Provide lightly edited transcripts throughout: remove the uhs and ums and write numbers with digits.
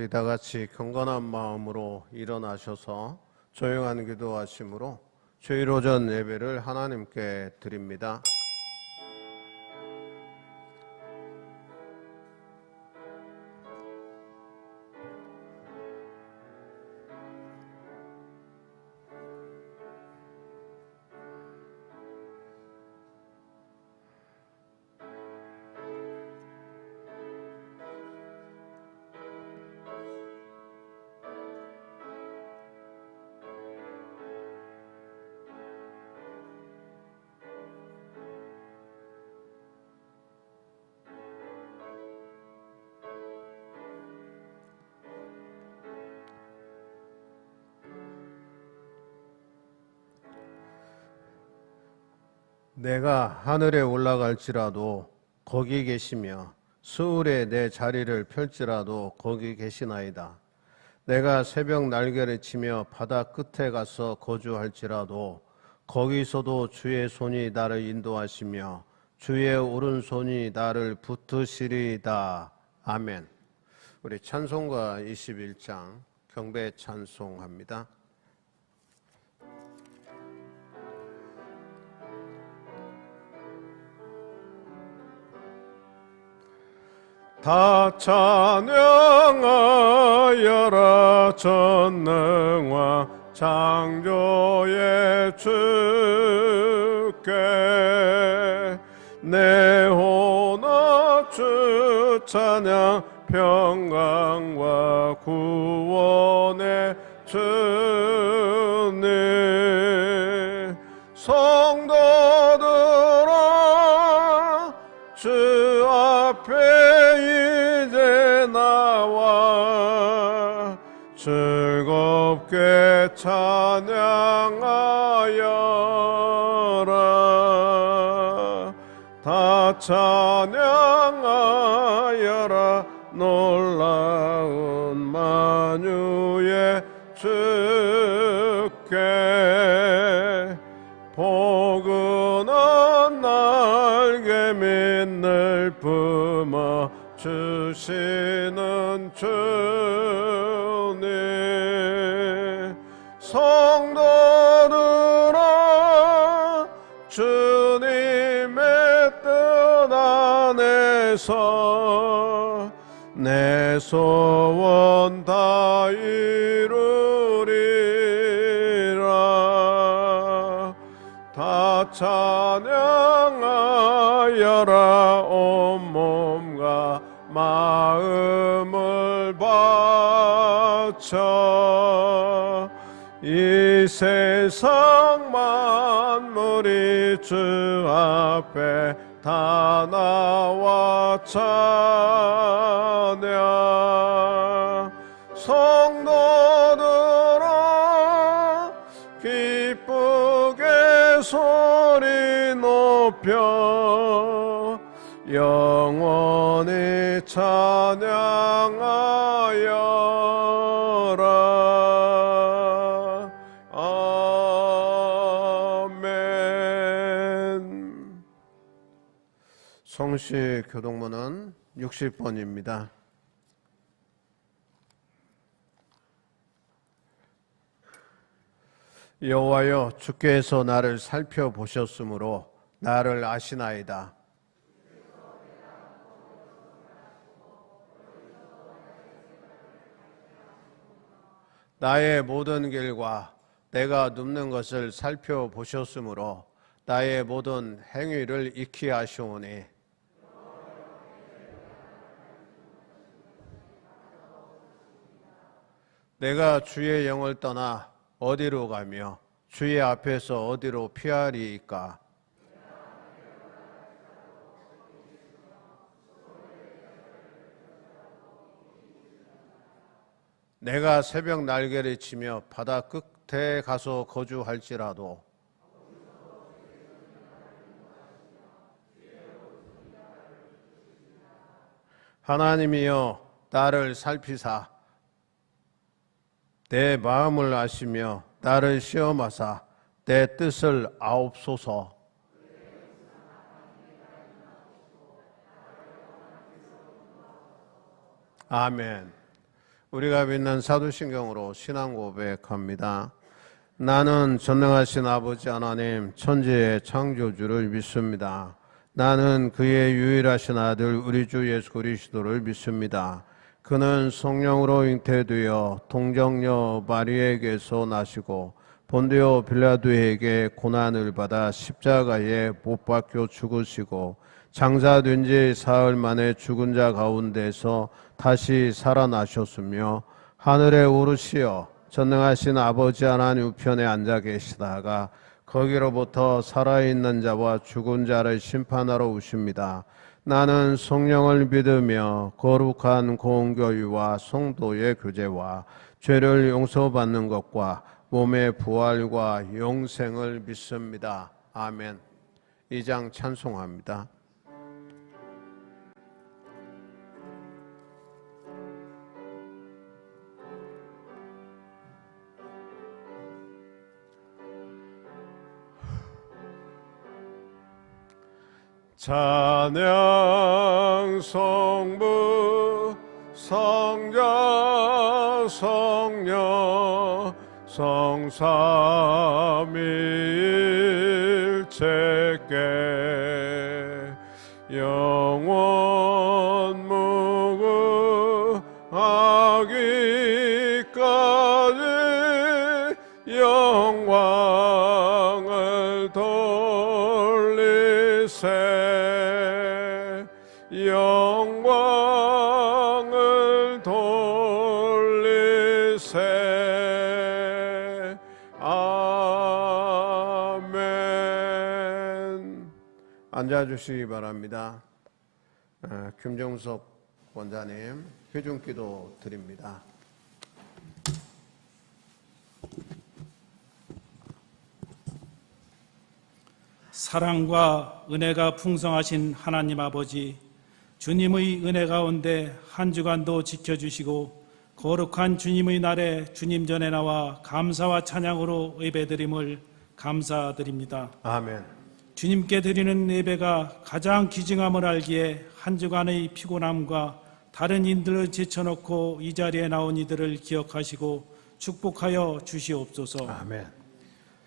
우리 다 같이 경건한 마음으로 일어나셔서 조용한 기도하심으로 주일 오전 예배를 하나님께 드립니다. 내가 하늘에 올라갈지라도 거기 계시며 수울에 내 자리를 펼지라도 거기 계시나이다. 내가 새벽 날개를 치며 바다 끝에 가서 거주할지라도 거기서도 주의 손이 나를 인도하시며 주의 오른손이 나를 붙드시리이다. 아멘. 우리 찬송가 21장 경배 찬송합니다. 다 찬양하여라 전능왕 창조의 주께 내 혼아 주 찬양 평강과 구원의 주님 성도들아 주 앞에 이제 나와 즐겁게 찬양하여라. 다 찬양하여라. 놀라운 만유의 주께 포근한 날개 밑을 뿜어 주시는 주님 성도들아 주님의 뜻 안에서 내 소원 다 이루리라. 다 찬양하여라. 온몸과 마음을 바쳐 이 세상 만물이 주 앞에 다 나와 찬양 성도들아 기쁘게 소리 높여 영원히 찬양하여라. 아멘. 성시 교동문은 60번입니다. 여호와여 주께서 나를 살펴보셨으므로 나를 아시나이다. 나의 모든 길과 내가 눕는 것을 살펴보셨으므로 나의 모든 행위를 익히 하시오니 내가 주의 영을 떠나 어디로 가며 주의 앞에서 어디로 피하리이까. 내가 새벽 날개를 치며 바다 끝에 가서 거주할지라도 하나님이여 나를 살피사 내 마음을 아시며 나를 시험하사 내 뜻을 아옵소서. 아멘. 우리가 믿는 사도신경으로 신앙 고백합니다. 나는 전능하신 아버지 하나님 천지의 창조주를 믿습니다. 나는 그의 유일하신 아들 우리 주 예수 그리스도를 믿습니다. 그는 성령으로 잉태되어 동정녀 마리에게서 나시고 본디오 빌라도에게 고난을 받아 십자가에 못 박혀 죽으시고 장사된 지 사흘 만에 죽은 자 가운데서 다시 살아나셨으며 하늘에 오르시어 전능하신 아버지 하나님 우편에 앉아 계시다가 거기로부터 살아있는 자와 죽은 자를 심판하러 오십니다. 나는 성령을 믿으며 거룩한 공교회와 성도의 교제와 죄를 용서받는 것과 몸의 부활과 영생을 믿습니다. 아멘. 2장 찬송합니다. 찬양 성부 성자 성령 성삼위일체께 영원 무궁하기까지 영광을 돌리세 영광을 돌리세. 아멘. 앉아주시기 바랍니다. 김정석 원장님 회중기도 드립니다. 사랑과 은혜가 풍성하신 하나님 아버지, 주님의 은혜 가운데 한 주간도 지켜주시고 거룩한 주님의 날에 주님 전에 나와 감사와 찬양으로 예배드림을 감사드립니다. 아멘. 주님께 드리는 예배가 가장 귀중함을 알기에 한 주간의 피곤함과 다른 인들을 제쳐놓고 이 자리에 나온 이들을 기억하시고 축복하여 주시옵소서. 아멘.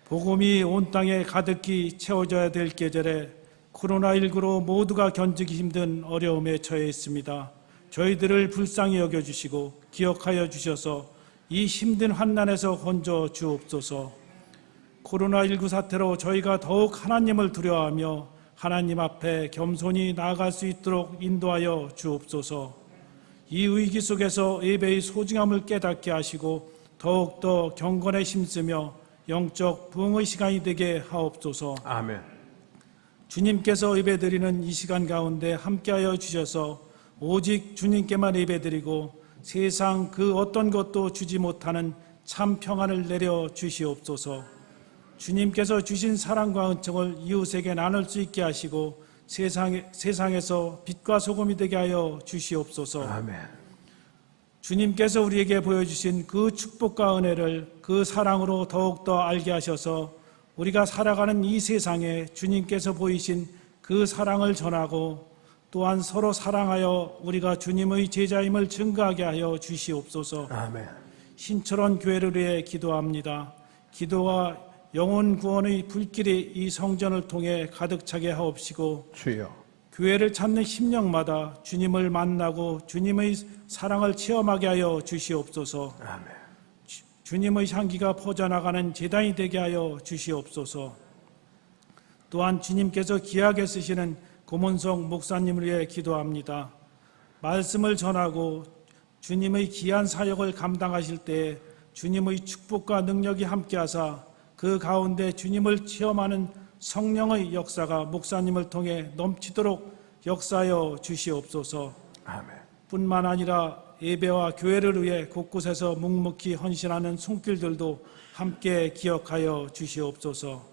복음이 온 땅에 가득히 채워져야 될 계절에 코로나19로 모두가 견디기 힘든 어려움에 처해 있습니다. 저희들을 불쌍히 여겨주시고 기억하여 주셔서 이 힘든 환난에서 건져 주옵소서. 코로나19 사태로 저희가 더욱 하나님을 두려워하며 하나님 앞에 겸손히 나아갈 수 있도록 인도하여 주옵소서. 이 위기 속에서 예배의 소중함을 깨닫게 하시고 더욱더 경건에 힘쓰며 영적 부흥의 시간이 되게 하옵소서. 아멘. 주님께서 예배드리는 이 시간 가운데 함께하여 주셔서 오직 주님께만 예배드리고 세상 그 어떤 것도 주지 못하는 참 평안을 내려 주시옵소서. 주님께서 주신 사랑과 은총을 이웃에게 나눌 수 있게 하시고 세상에서 빛과 소금이 되게 하여 주시옵소서. 아멘. 주님께서 우리에게 보여주신 그 축복과 은혜를 그 사랑으로 더욱더 알게 하셔서 우리가 살아가는 이 세상에 주님께서 보이신 그 사랑을 전하고 또한 서로 사랑하여 우리가 주님의 제자임을 증거하게 하여 주시옵소서. 아멘. 신철원 교회를 위해 기도합니다. 기도와 영혼 구원의 불길이 이 성전을 통해 가득 차게 하옵시고 주여. 교회를 찾는 심령마다 주님을 만나고 주님의 사랑을 체험하게 하여 주시옵소서. 아멘. 주님의 향기가 퍼져나가는 제단이 되게 하여 주시옵소서. 또한 주님께서 귀하게 쓰시는 고문성 목사님을 위해 기도합니다. 말씀을 전하고 주님의 귀한 사역을 감당하실 때 주님의 축복과 능력이 함께하사 그 가운데 주님을 체험하는 성령의 역사가 목사님을 통해 넘치도록 역사하여 주시옵소서. 아멘. 뿐만 아니라 예배와 교회를 위해 곳곳에서 묵묵히 헌신하는 손길들도 함께 기억하여 주시옵소서.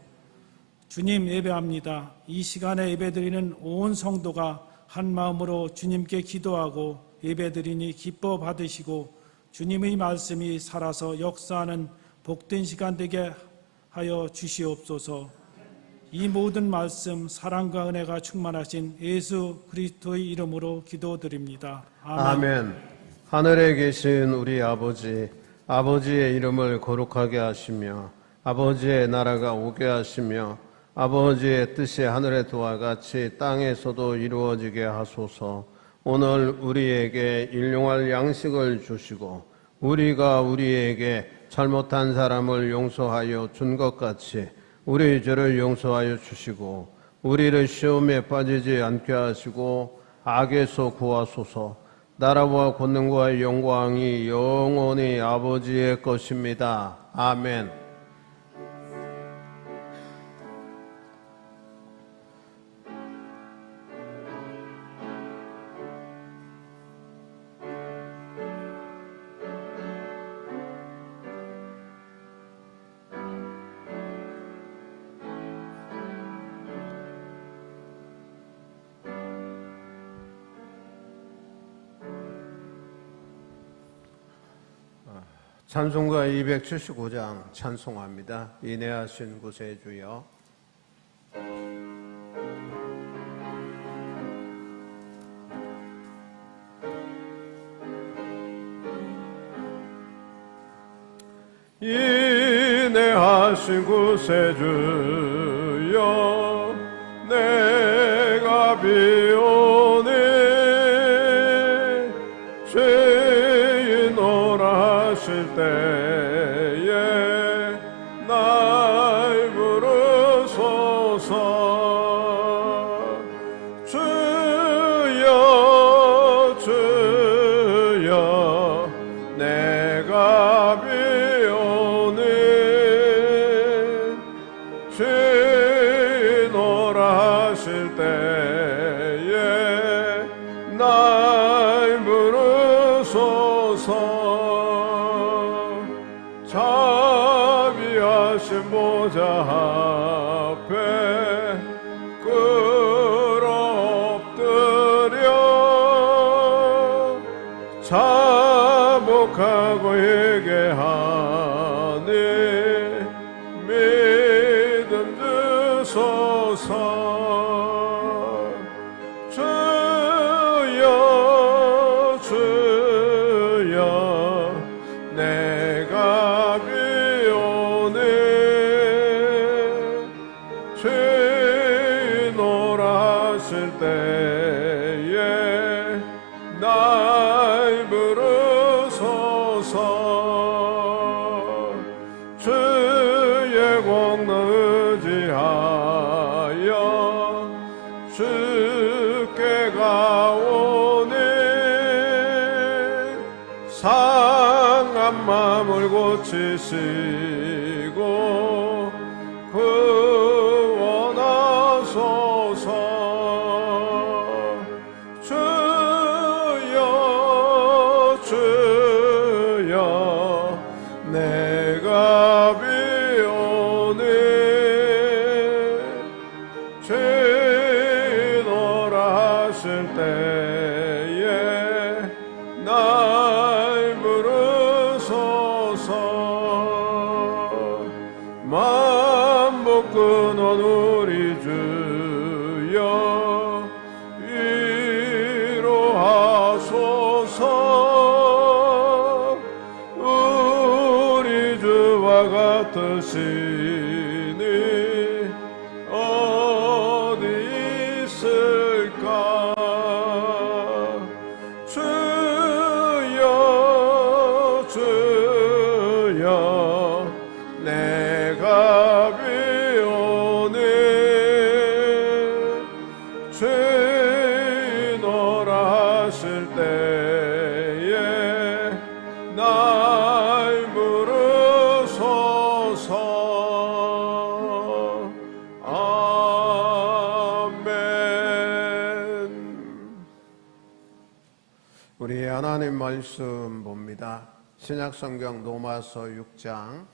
주님 예배합니다. 이 시간에 예배드리는 온 성도가 한 마음으로 주님께 기도하고 예배드리니 기뻐 받으시고 주님의 말씀이 살아서 역사하는 복된 시간 되게 하여 주시옵소서. 이 모든 말씀 사랑과 은혜가 충만하신 예수 그리스도의 이름으로 기도드립니다. 아멘. 아멘. 하늘에 계신 우리 아버지, 아버지의 이름을 거룩하게 하시며 아버지의 나라가 오게 하시며 아버지의 뜻이 하늘에서와 같이 땅에서도 이루어지게 하소서. 오늘 우리에게 일용할 양식을 주시고 우리가 우리에게 잘못한 사람을 용서하여 준 것 같이 우리 죄를 용서하여 주시고 우리를 시험에 빠지지 않게 하시고 악에서 구하소서. 나라와 권능과 영광이 영원히 아버지의 것입니다. 아멘. 찬송가 275장 찬송합니다. 인내하신 구세주여. 인내하신 구세주여, 내가 비오니 죄인오라 하실 때에 날 부르소서. 주여 주여 내가 비오니 죄인오라 하실 때에 날 부르소서. 자비하신 보좌 앞에 꿇어엎드려 자복하고 회개하니 믿음 주소서. 주여 주여 내가 비오니 죄인오라 하실 때에 날 부르소서. 주의 공로 의지하여 주께 가오니 상한 마음을 고치시고 구원하소서. 주여 주여 내가 비오니 죄인오라 하실 때에 날 부르소서. 만복 근원 우리 주여 위로하소서. 우리 주와 같으시니 어디 있을까. 주여 주여 내가 비오니 죄인오라 하실 때에 날 부르소서. 아멘. 우리 하나님 말씀 봅니다. 신약성경 로마서 6장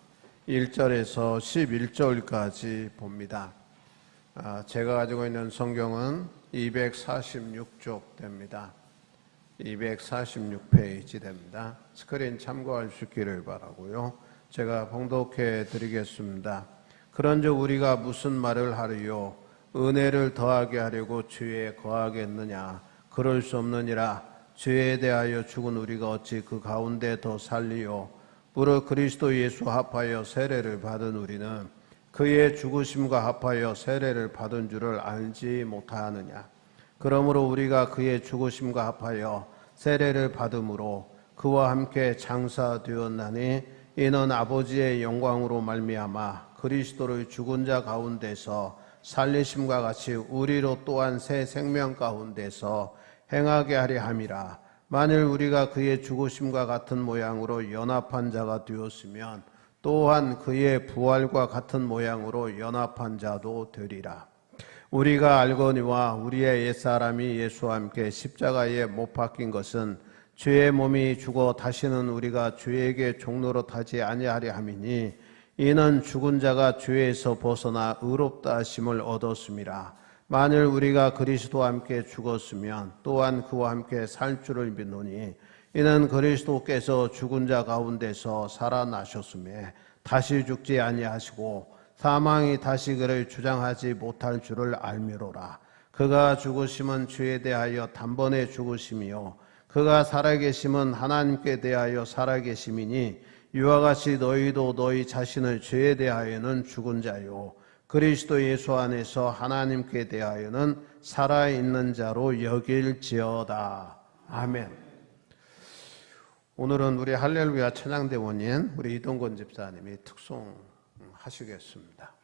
1절에서 11절까지 봅니다. 제가 가지고 있는 성경은 246쪽 됩니다. 246페이지 됩니다. 스크린 참고할 수 있기를 바라고요. 제가 봉독해 드리겠습니다. 그런즉 우리가 무슨 말을 하리요? 은혜를 더하게 하려고 죄에 거하겠느냐? 그럴 수 없느니라. 죄에 대하여 죽은 우리가 어찌 그 가운데 더 살리요. 무릇 그리스도 예수 합하여 세례를 받은 우리는 그의 죽으심과 합하여 세례를 받은 줄을 알지 못하느냐. 그러므로 우리가 그의 죽으심과 합하여 세례를 받음으로 그와 함께 장사되었나니 이는 아버지의 영광으로 말미암아 그리스도를 죽은 자 가운데서 살리심과 같이 우리로 또한 새 생명 가운데서 행하게 하려 함이라. 만일 우리가 그의 죽으심과 같은 모양으로 연합한 자가 되었으면 또한 그의 부활과 같은 모양으로 연합한 자도 되리라. 우리가 알거니와 우리의 옛사람이 예수와 함께 십자가에 못 박힌 것은 죄의 몸이 죽어 다시는 우리가 죄에게 종노릇하지 아니하려 함이니 이는 죽은 자가 죄에서 벗어나 의롭다 하심을 얻었음이라. 만일 우리가 그리스도와 함께 죽었으면 또한 그와 함께 살 줄을 믿노니 이는 그리스도께서 죽은 자 가운데서 살아나셨음에 다시 죽지 아니하시고 사망이 다시 그를 주장하지 못할 줄을 알미로라. 그가 죽으심은 죄에 대하여 단번에 죽으심이요 그가 살아계심은 하나님께 대하여 살아계심이니 이와 같이 너희도 너희 자신을 죄에 대하여는 죽은 자요 그리스도 예수 안에서 하나님께 대하여는 살아있는 자로 여길지어다. 아멘. 오늘은 우리 할렐루야 찬양대원인 우리 이동건 집사님이 특송하시겠습니다.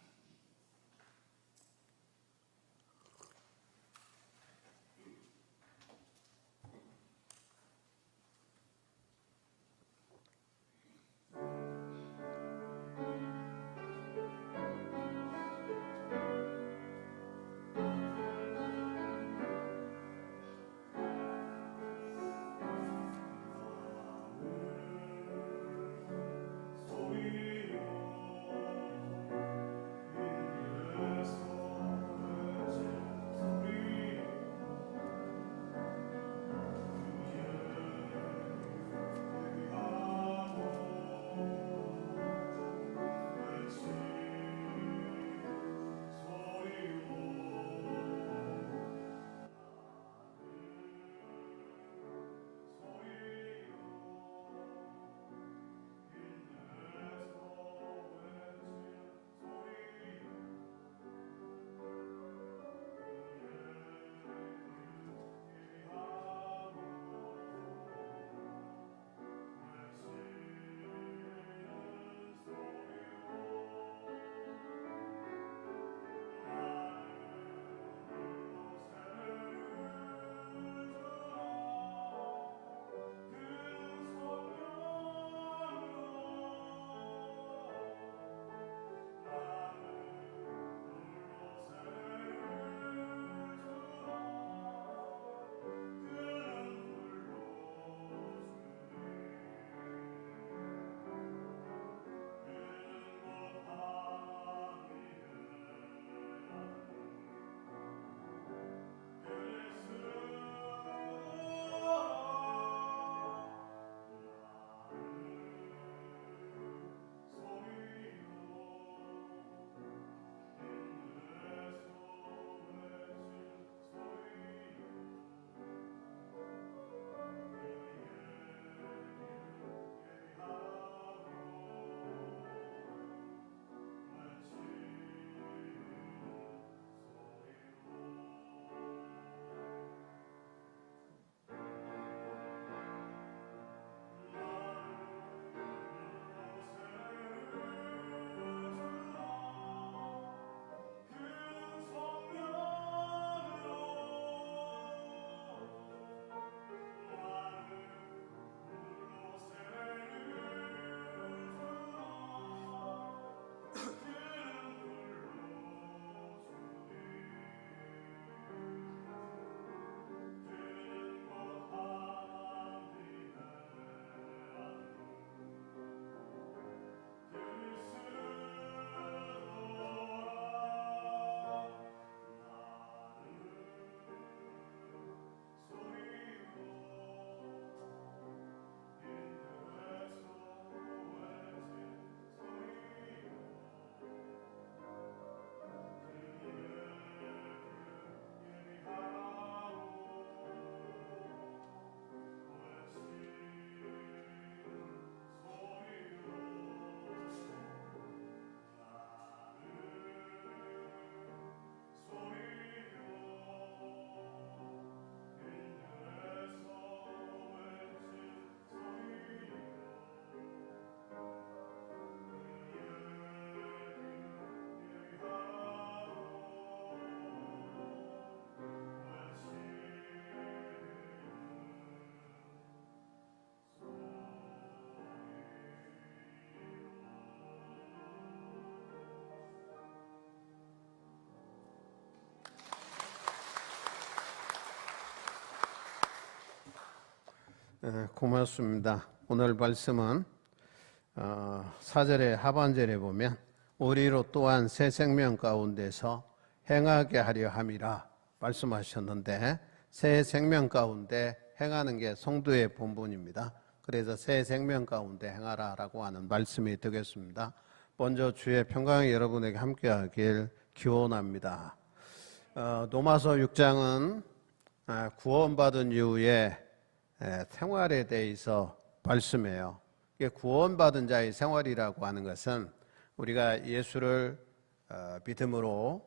고맙습니다. 오늘 말씀은 4절의 하반절에 보면 우리로 또한 새 생명 가운데서 행하게 하려 함이라 말씀하셨는데, 새 생명 가운데 행하는 게 성도의 본분입니다. 그래서 새 생명 가운데 행하라라고 하는 말씀이 되겠습니다. 먼저 주의 평강이 여러분에게 함께하길 기원합니다. 로마서 6장은 구원받은 이후에 생활에 대해서 말씀해요. 구원받은 자의 생활이라고 하는 것은 우리가 예수를 믿음으로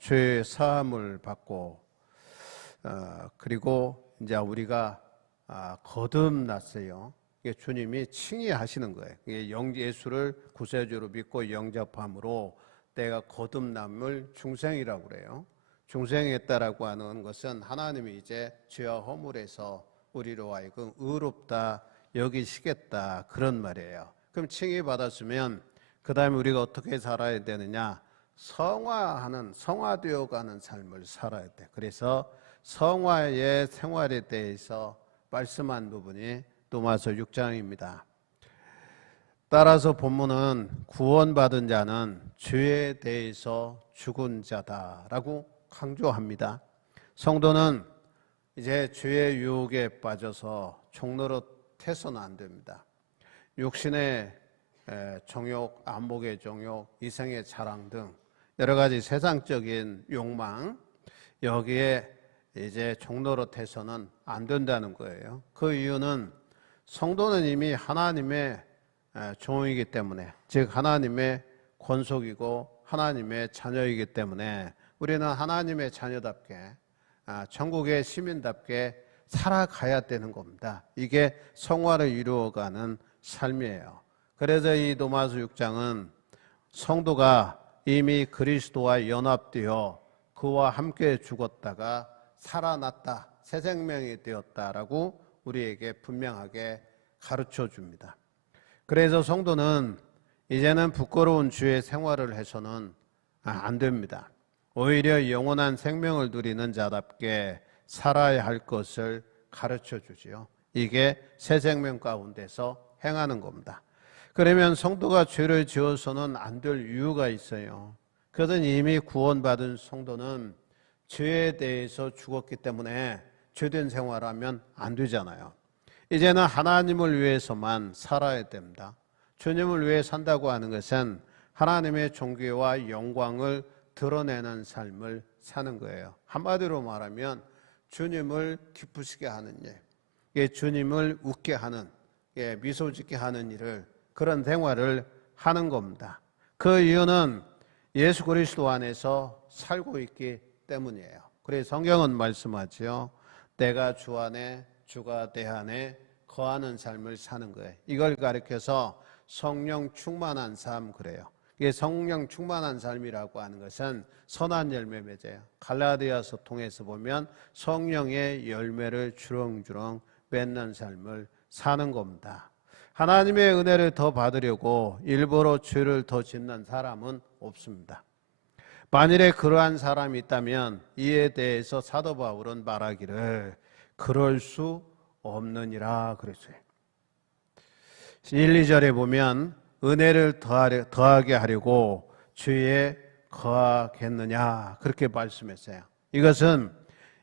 죄 사함을 받고 그리고 이제 우리가 거듭났어요. 주님이 칭의하시는 거예요. 예수를 구세주로 믿고 영접함으로 내가 거듭남을 중생이라고 그래요. 중생했다라고 하는 것은 하나님이 이제 죄와 허물에서 우리로 하여금 의롭다 여기시겠다, 그런 말이에요. 그럼 칭의 받았으면 그 다음에 우리가 어떻게 살아야 되느냐? 성화되어 가는 삶을 살아야 돼. 그래서 성화의 생활에 대해서 말씀한 부분이 로마서 6장입니다. 따라서 본문은 구원받은 자는 죄에 대해서 죽은 자다라고 강조합니다. 성도는 이제 죄의 유혹에 빠져서 종노릇해서는 안 됩니다. 육신의 정욕, 안목의 정욕, 이생의 자랑 등 여러 가지 세상적인 욕망, 여기에 이제 종노릇해서는 안 된다는 거예요. 그 이유는 성도는 이미 하나님의 종이기 때문에, 즉 하나님의 권속이고 하나님의 자녀이기 때문에 우리는 하나님의 자녀답게, 천국의 시민답게 살아가야 되는 겁니다. 이게 성화를 이루어가는 삶이에요. 그래서 이 로마서 6장은 성도가 이미 그리스도와 연합되어 그와 함께 죽었다가 살아났다, 새 생명이 되었다라고 우리에게 분명하게 가르쳐 줍니다. 그래서 성도는 이제는 부끄러운 주의 생활을 해서는 안 됩니다. 오히려 영원한 생명을 누리는 자답게 살아야 할 것을 가르쳐 주지요. 이게 새 생명 가운데서 행하는 겁니다. 그러면 성도가 죄를 지어서는 안 될 이유가 있어요. 그것은 이미 구원받은 성도는 죄에 대해서 죽었기 때문에 죄된 생활하면 안 되잖아요. 이제는 하나님을 위해서만 살아야 됩니다. 주님을 위해 산다고 하는 것은 하나님의 존귀와 영광을 드러내는 삶을 사는 거예요. 한마디로 말하면 주님을 기쁘시게 하는 일, 주님을 웃게 하는, 미소 짓게 하는 일을, 그런 생활을 하는 겁니다. 그 이유는 예수 그리스도 안에서 살고 있기 때문이에요. 그래서 성경은 말씀하죠. 내가 주 안에, 주가 내 안에 거하는 삶을 사는 거예요. 이걸 가리켜서 성령 충만한 삶 그래요. 이게 성령 충만한 삶이라고 하는 것은 선한 열매 맺어요. 갈라디아서 통해서 보면 성령의 열매를 주렁주렁 맺는 삶을 사는 겁니다. 하나님의 은혜를 더 받으려고 일부러 죄를 더 짓는 사람은 없습니다. 만일에 그러한 사람이 있다면 이에 대해서 사도 바울은 말하기를 그럴 수 없느니라 그랬어요. 1, 2절에 보면 은혜를 더하게 하려고 죄에 거하겠느냐 그렇게 말씀했어요. 이것은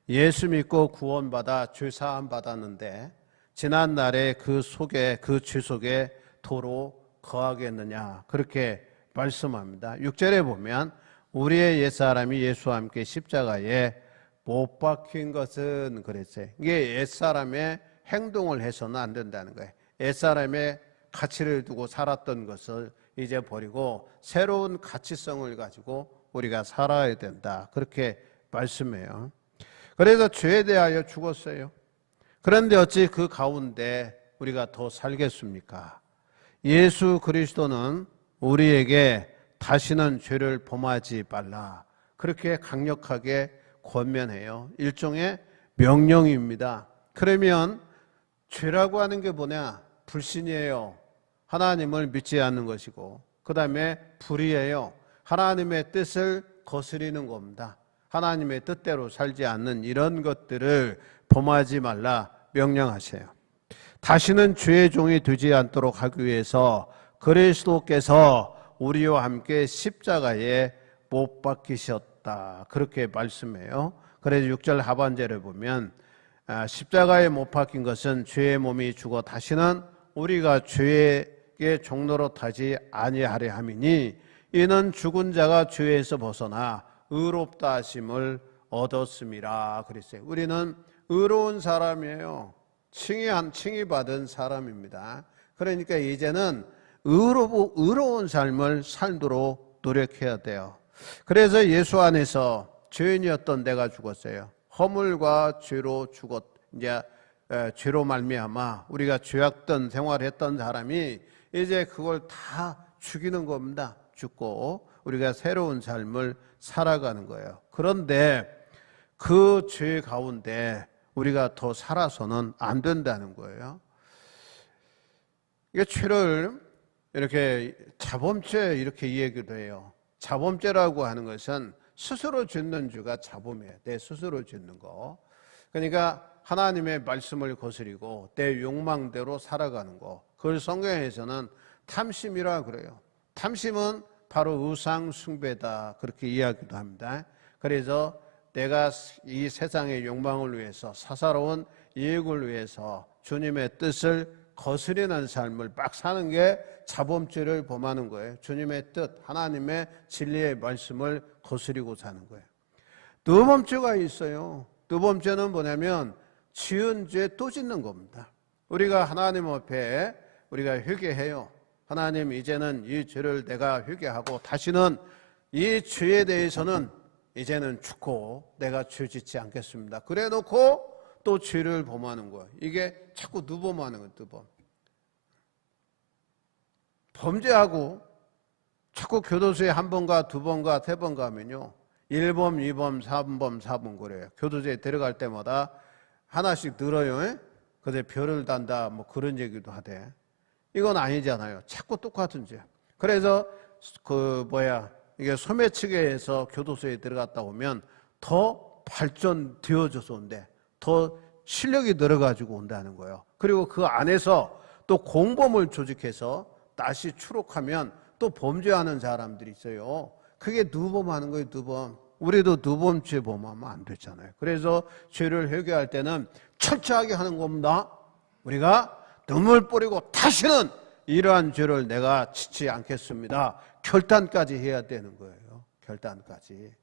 예수 믿고 구원받아 죄 사함 받았는데 지난 날에 그 죄 속에 도로 거하겠느냐 그렇게 말씀합니다. 6절에 보면 우리의 옛사람이 예수와 함께 십자가에 못 박힌 것은 그랬어요. 이게 옛사람의 행동을 해서는 안 된다는 거예요. 옛사람의 가치를 두고 살았던 것을 이제 버리고 새로운 가치성을 가지고 우리가 살아야 된다 그렇게 말씀해요. 그래서 죄에 대하여 죽었어요. 그런데 어찌 그 가운데 우리가 더 살겠습니까? 예수 그리스도는 우리에게 다시는 죄를 범하지 말라 그렇게 강력하게 권면해요. 일종의 명령입니다. 그러면 죄라고 하는 게 뭐냐? 불신이에요. 하나님을 믿지 않는 것이고, 그 다음에 불의예요. 하나님의 뜻을 거스리는 겁니다. 하나님의 뜻대로 살지 않는 이런 것들을 범하지 말라 명령하세요. 다시는 죄의 종이 되지 않도록 하기 위해서 그리스도께서 우리와 함께 십자가에 못 박히셨다. 그렇게 말씀해요. 그래서 6절 하반절에 보면 십자가에 못 박힌 것은 죄의 몸이 죽어 다시는 우리가 죄의 종로로 타지 아니하려 함이니 이는 죽은 자가 죄에서 벗어나 의롭다 하심을 얻었음이라 그랬어요. 우리는 의로운 사람이에요. 칭의 받은 사람입니다. 그러니까 이제는 의로운 삶을 살도록 노력해야 돼요. 그래서 예수 안에서 죄인이었던 내가 죽었어요. 허물과 죄로 죄로 말미암아 우리가 죄악된 생활했던 사람이 이제 그걸 다 죽이는 겁니다. 죽고 우리가 새로운 삶을 살아가는 거예요. 그런데 그 죄 가운데 우리가 더 살아서는 안 된다는 거예요. 이게 죄를 이렇게 자범죄 이렇게 이야기도 해요. 자범죄라고 하는 것은 스스로 짓는 죄가 자범이에요. 내 스스로 짓는 거. 그러니까 하나님의 말씀을 거스리고 내 욕망대로 살아가는 거. 그걸 성경에서는 탐심이라 그래요. 탐심은 바로 우상 숭배다 그렇게 이야기도 합니다. 그래서 내가 이 세상의 욕망을 위해서 사사로운 이익을 위해서 주님의 뜻을 거스리는 삶을 막 사는 게 자범죄를 범하는 거예요. 주님의 뜻, 하나님의 진리의 말씀을 거스리고 사는 거예요. 두 번째가 있어요. 두 번째는 뭐냐면 지은 죄 또 짓는 겁니다. 우리가 하나님 앞에 우리가 회개해요. 하나님, 이제는 이 죄를 내가 회개하고 다시는 이 죄에 대해서는 이제는 죽고 내가 죄 짓지 않겠습니다. 그래 놓고 또 죄를 범하는 거예요. 이게 자꾸 누범하는 거예요. 누범. 범죄하고 자꾸 교도소에 한 번가 두 번가 세 번 가면요 1범, 2범, 3범, 4범 그래요. 교도소에 들어갈 때마다 하나씩 늘어요. 그래서 별을 단다 뭐 그런 얘기도 하대. 이건 아니잖아요. 자꾸 똑같은 죄. 그래서 이게 소매치기에서 교도소에 들어갔다 오면 더 발전되어져서 온대. 더 실력이 늘어가지고 온다는 거예요. 그리고 그 안에서 또 공범을 조직해서 다시 추록하면 또 범죄하는 사람들이 있어요. 그게 누범하는 거예요. 누범. 우리도 누범죄 범하면 안 되잖아요. 그래서 죄를 회개할 때는 철저하게 하는 겁니다. 우리가 눈물 뿌리고 다시는 이러한 죄를 내가 짓지 않겠습니다. 결단까지 해야 되는 거예요. 결단까지.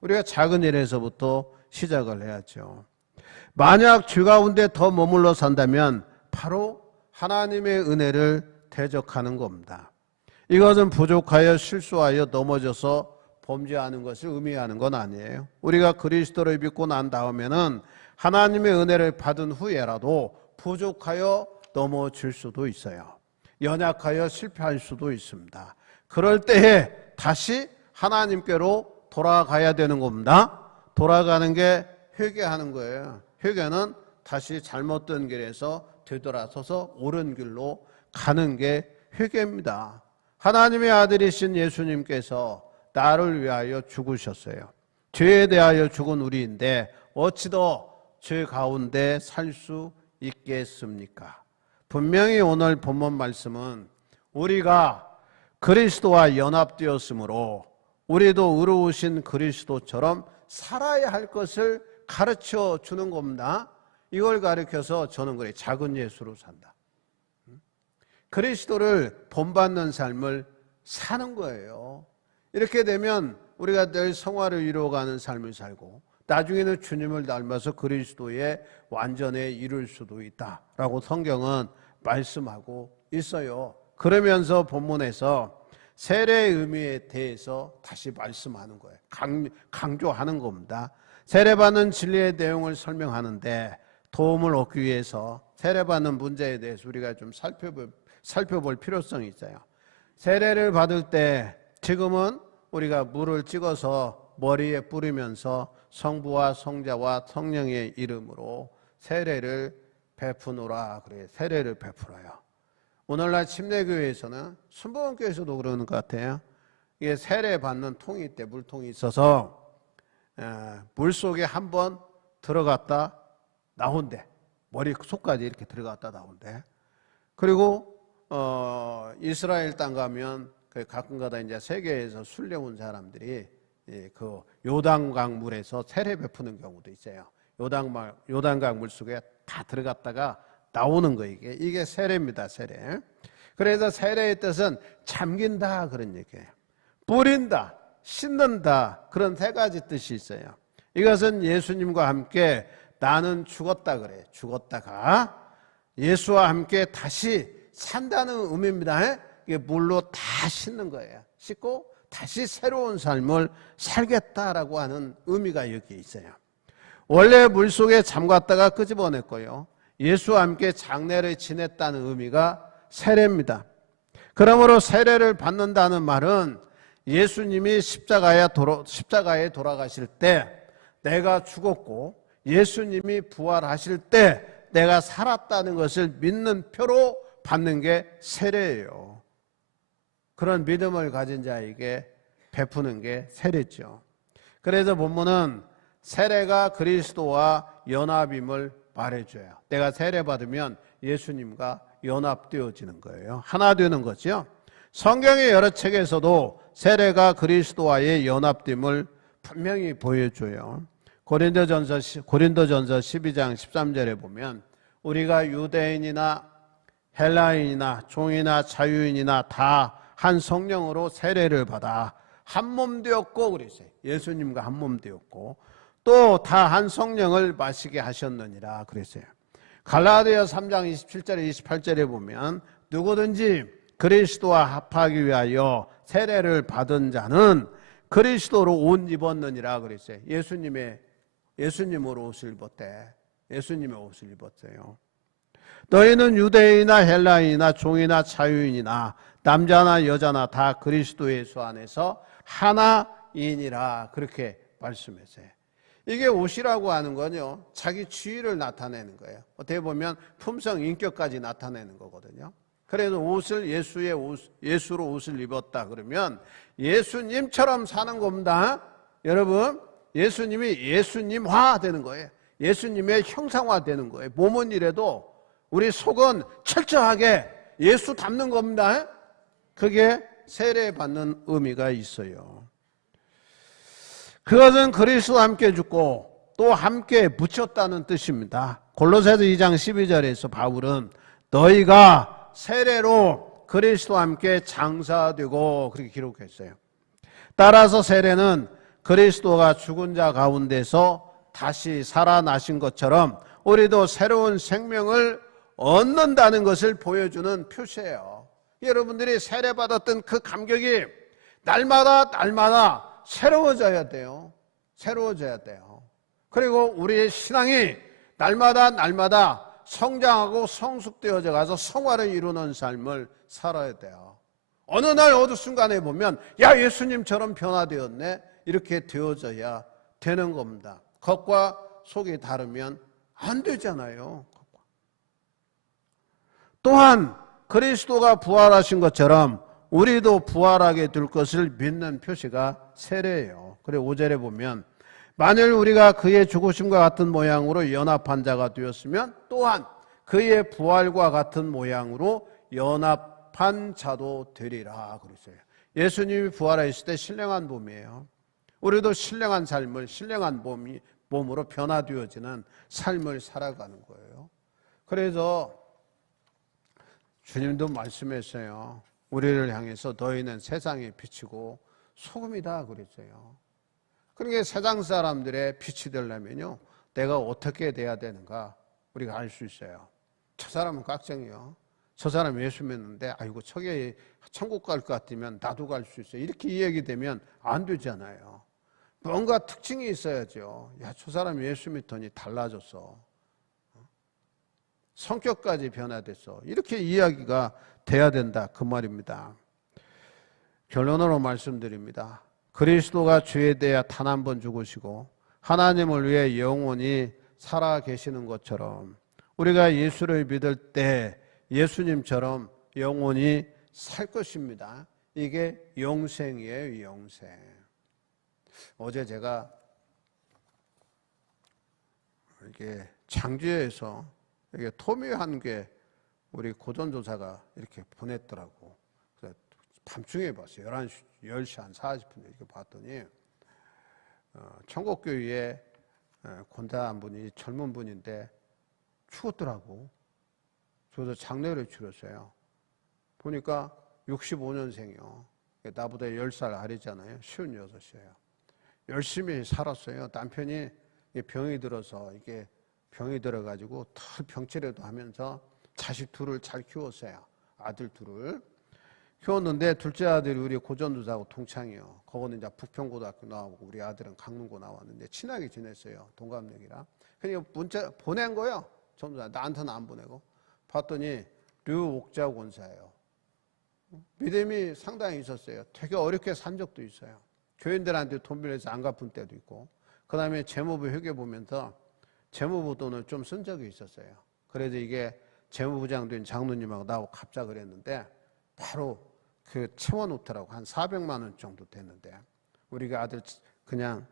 우리가 작은 일에서부터 시작을 해야죠. 만약 죄 가운데 더 머물러 산다면 바로 하나님의 은혜를 대적하는 겁니다. 이것은 부족하여 실수하여 넘어져서 범죄하는 것을 의미하는 건 아니에요. 우리가 그리스도를 믿고 난 다음에는 하나님의 은혜를 받은 후에라도 부족하여 넘어질 수도 있어요. 연약하여 실패할 수도 있습니다. 그럴 때에 다시 하나님께로 돌아가야 되는 겁니다. 돌아가는 게 회개하는 거예요. 회개는 다시 잘못된 길에서 되돌아서서 옳은 길로 가는 게 회개입니다. 하나님의 아들이신 예수님께서 나를 위하여 죽으셨어요. 죄에 대하여 죽은 우리인데 어찌 더 죄 가운데 살 수 있겠습니까? 분명히 오늘 본문 말씀은 우리가 그리스도와 연합되었으므로 우리도 의로우신 그리스도처럼 살아야 할 것을 가르쳐 주는 겁니다. 이걸 가르쳐서 저는 그래 작은 예수로 산다. 그리스도를 본받는 삶을 사는 거예요. 이렇게 되면 우리가 늘 성화를 이루어가는 삶을 살고 나중에는 주님을 닮아서 그리스도의 완전에 이룰 수도 있다라고 성경은 말씀하고 있어요. 그러면서 본문에서 세례의 의미에 대해서 다시 말씀하는 거예요. 강조하는 겁니다. 세례받는 진리의 내용을 설명하는데 도움을 얻기 위해서 세례받는 문제에 대해서 우리가 좀 살펴볼 필요성이 있어요. 세례를 받을 때 지금은 우리가 물을 찍어서 머리에 뿌리면서 성부와 성자와 성령의 이름으로 세례를 베푸노라 그래요. 세례를 베풀어요. 오늘날 침례교회에서는 순복음교회에서도 그러는 것 같아요. 이게 세례 받는 통이 있대. 물통이 있어서 물 속에 한번 들어갔다 나온대. 머리 속까지 이렇게 들어갔다 나온대. 그리고 이스라엘 땅 가면 가끔가다 이제 세계에서 순례 온 사람들이 그 요단강 물에서 세례 베푸는 경우도 있어요. 요단강 물 속에 다 들어갔다가 나오는 거 이게 세례입니다. 세례. 그래서 세례의 뜻은 잠긴다 그런 얘기예요. 뿌린다, 씻는다 그런 세 가지 뜻이 있어요. 이것은 예수님과 함께 나는 죽었다 그래요. 죽었다가 예수와 함께 다시 산다는 의미입니다. 이게 물로 다 씻는 거예요. 씻고 다시 새로운 삶을 살겠다라고 하는 의미가 여기 있어요. 원래 물속에 잠갔다가 끄집어냈고요. 예수와 함께 장례를 지냈다는 의미가 세례입니다. 그러므로 세례를 받는다는 말은 예수님이 십자가에 돌아가실 때 내가 죽었고 예수님이 부활하실 때 내가 살았다는 것을 믿는 표로 받는 게 세례예요. 그런 믿음을 가진 자에게 베푸는 게 세례죠. 그래서 본문은 세례가 그리스도와 연합임을 말해줘요. 내가 세례 받으면 예수님과 연합되어지는 거예요. 하나 되는 거죠. 성경의 여러 책에서도 세례가 그리스도와의 연합됨을 분명히 보여줘요. 고린도전서 12장 13절에 보면 우리가 유대인이나 헬라인이나 종이나 자유인이나 다 한 성령으로 세례를 받아 한 몸 되었고 그랬어요. 예수님과 한 몸 되었고 또 다 한 성령을 마시게 하셨느니라 그랬어요. 갈라디아 3장 27절에 28절에 보면 누구든지 그리스도와 합하기 위하여 세례를 받은 자는 그리스도로 옷 입었느니라 그랬어요. 예수님으로 옷을 입었대. 예수님의 옷을 입었어요. 너희는 유대인이나 헬라인이나 종이나 자유인이나 남자나 여자나 다 그리스도 예수 안에서 하나이니라 그렇게 말씀했어요. 이게 옷이라고 하는 건요, 자기 지위를 나타내는 거예요. 어떻게 보면 품성, 인격까지 나타내는 거거든요. 그래서 예수로 옷을 입었다 그러면 예수님처럼 사는 겁니다. 여러분, 예수님이 예수님화 되는 거예요. 예수님의 형상화 되는 거예요. 몸은 이래도 우리 속은 철저하게 예수 닮는 겁니다. 그게 세례받는 의미가 있어요. 그것은 그리스도와 함께 죽고 또 함께 묻혔다는 뜻입니다. 골로새서 2장 12절에서 바울은 너희가 세례로 그리스도와 함께 장사되고 그렇게 기록했어요. 따라서 세례는 그리스도가 죽은 자 가운데서 다시 살아나신 것처럼 우리도 새로운 생명을 얻는다는 것을 보여주는 표시예요. 여러분들이 세례받았던 그 감격이 날마다 새로워져야 돼요. 새로워져야 돼요. 그리고 우리의 신앙이 날마다 성장하고 성숙되어져 가서 성화를 이루는 삶을 살아야 돼요. 어느 날 어느 순간에 보면 야 예수님처럼 변화되었네 이렇게 되어져야 되는 겁니다. 겉과 속이 다르면 안 되잖아요. 또한 그리스도가 부활하신 것처럼 우리도 부활하게 될 것을 믿는 표시가 세례예요. 그리고 5절에 보면 만일 우리가 그의 죽으심과 같은 모양으로 연합한 자가 되었으면 또한 그의 부활과 같은 모양으로 연합한 자도 되리라 그랬어요. 예수님이 부활하실 때 신령한 몸이에요. 우리도 신령한 삶을 신령한 몸으로 변화되어지는 삶을 살아가는 거예요. 그래서 주님도 말씀했어요. 우리를 향해서 너희는 세상의 빛이고 소금이다 그랬어요. 그러니까 세상 사람들의 빛이 되려면요 내가 어떻게 돼야 되는가 우리가 알 수 있어요. 저 사람은 깍쟁이요. 저 사람 예수 믿는데 아이고 저게 천국 갈 것 같으면 나도 갈 수 있어요. 이렇게 이야기되면 안 되잖아요. 뭔가 특징이 있어야죠. 야, 저 사람 예수 믿더니 달라졌어. 성격까지 변화됐어. 이렇게 이야기가 돼야 된다 그 말입니다. 결론으로 말씀드립니다. 그리스도가 죄에 대해 단 한 번 죽으시고 하나님을 위해 영원히 살아 계시는 것처럼 우리가 예수를 믿을 때 예수님처럼 영원히 살 것입니다. 이게 영생이에요. 영생. 어제 제가 이렇게 장주에서 이게 토미한 게 우리 고전조사가 이렇게 보냈더라고. 그래서 밤중에 봤어요. 10시 한 40분 이렇게 봤더니 천국교회에 권사 한 분이 젊은 분인데 죽었더라고. 저도 장례를 치렀어요. 보니까 65년생이요. 나보다 10살 아래잖아요. 56이에요. 열심히 살았어요. 남편이 병이 들어서 이게 병이 들어가지고 털 병치레도 하면서 자식 둘을 잘 키웠어요. 아들 둘을 키웠는데 둘째 아들이 우리 고전도사하고 동창이요. 거기는 이제 북평고등학교 나오고 우리 아들은 강릉고 나왔는데 친하게 지냈어요. 동갑내기라. 그러니까 문자 보낸 거예요. 전부 다 나한테는 안 보내고 봤더니 류옥자 권사예요. 믿음이 상당히 있었어요. 되게 어렵게 산 적도 있어요. 교인들한테 돈 빌려서 안 갚은 때도 있고, 그 다음에 재무부 회계 보면서 재무부 돈을 좀 쓴 적이 있었어요. 그래서 이게 재무부장 된 장로님하고 나하고 갑작을 했는데 바로 그 채워놓더라고. 한 400만 원 정도 됐는데 우리가 아들 그냥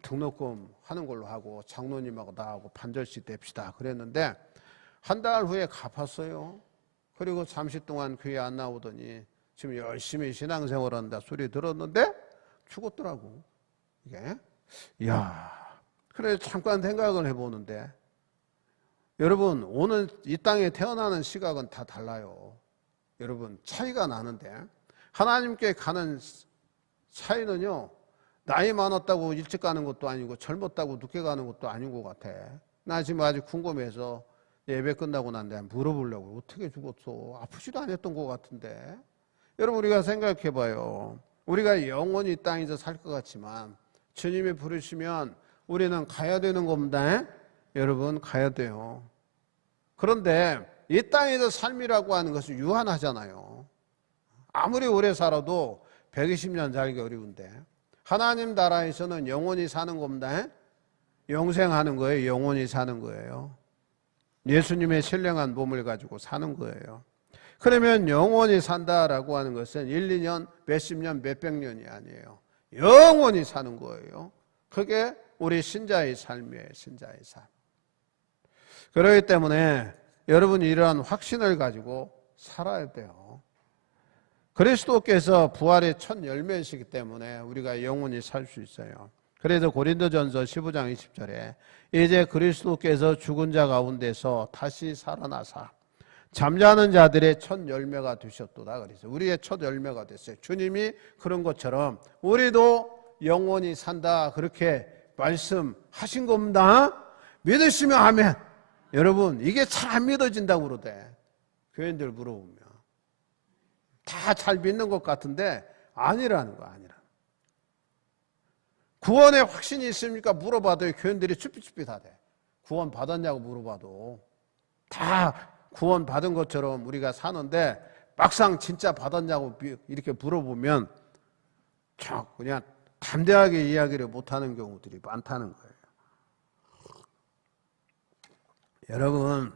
등록금 하는 걸로 하고 장로님하고 나하고 반절씩 냅시다 그랬는데 한 달 후에 갚았어요. 그리고 잠시 동안 교회 안 나오더니 지금 열심히 신앙생활 한다 소리 들었는데 죽었더라고. 이게 이야, 그래 잠깐 생각을 해보는데 여러분 오늘 이 땅에 태어나는 시각은 다 달라요. 여러분 차이가 나는데 하나님께 가는 차이는요, 나이 많았다고 일찍 가는 것도 아니고 젊었다고 늦게 가는 것도 아닌 것 같아. 나 지금 아주 궁금해서 예배 끝나고 난 다음에 물어보려고. 어떻게 죽었어? 아프지도 않았던 것 같은데. 여러분 우리가 생각해 봐요. 우리가 영원히 이 땅에서 살 것 같지만 주님이 부르시면 우리는 가야 되는 겁니다. 여러분 가야 돼요. 그런데 이 땅에서 삶이라고 하는 것은 유한하잖아요. 아무리 오래 살아도 120년 살기 어려운데 하나님 나라에서는 영원히 사는 겁니다. 영생하는 거예요. 영원히 사는 거예요. 예수님의 신령한 몸을 가지고 사는 거예요. 그러면 영원히 산다라고 하는 것은 1, 2년, 몇십 년, 몇백 년이 아니에요. 영원히 사는 거예요. 그게 우리 신자의 삶이에요. 신자의 삶. 그렇기 때문에 여러분이 이러한 확신을 가지고 살아야 돼요. 그리스도께서 부활의 첫 열매이시기 때문에 우리가 영원히 살 수 있어요. 그래서 고린도전서 15장 20절에 이제 그리스도께서 죽은 자 가운데서 다시 살아나사 잠자는 자들의 첫 열매가 되셨도다. 그래서 우리의 첫 열매가 됐어요. 주님이 그런 것처럼 우리도 영원히 산다 그렇게 말씀하신 겁니다. 믿으시면 아멘. 여러분 이게 잘 안 믿어진다고 그러대. 교인들 물어보면 다 잘 믿는 것 같은데 아니라는 거 아니라. 구원에 확신이 있습니까? 물어봐도 교인들이 쭈삣쭈삣하대. 구원 받았냐고 물어봐도 다 구원 받은 것처럼 우리가 사는데 막상 진짜 받았냐고 이렇게 물어보면 그냥 담대하게 이야기를 못하는 경우들이 많다는 거예요. 여러분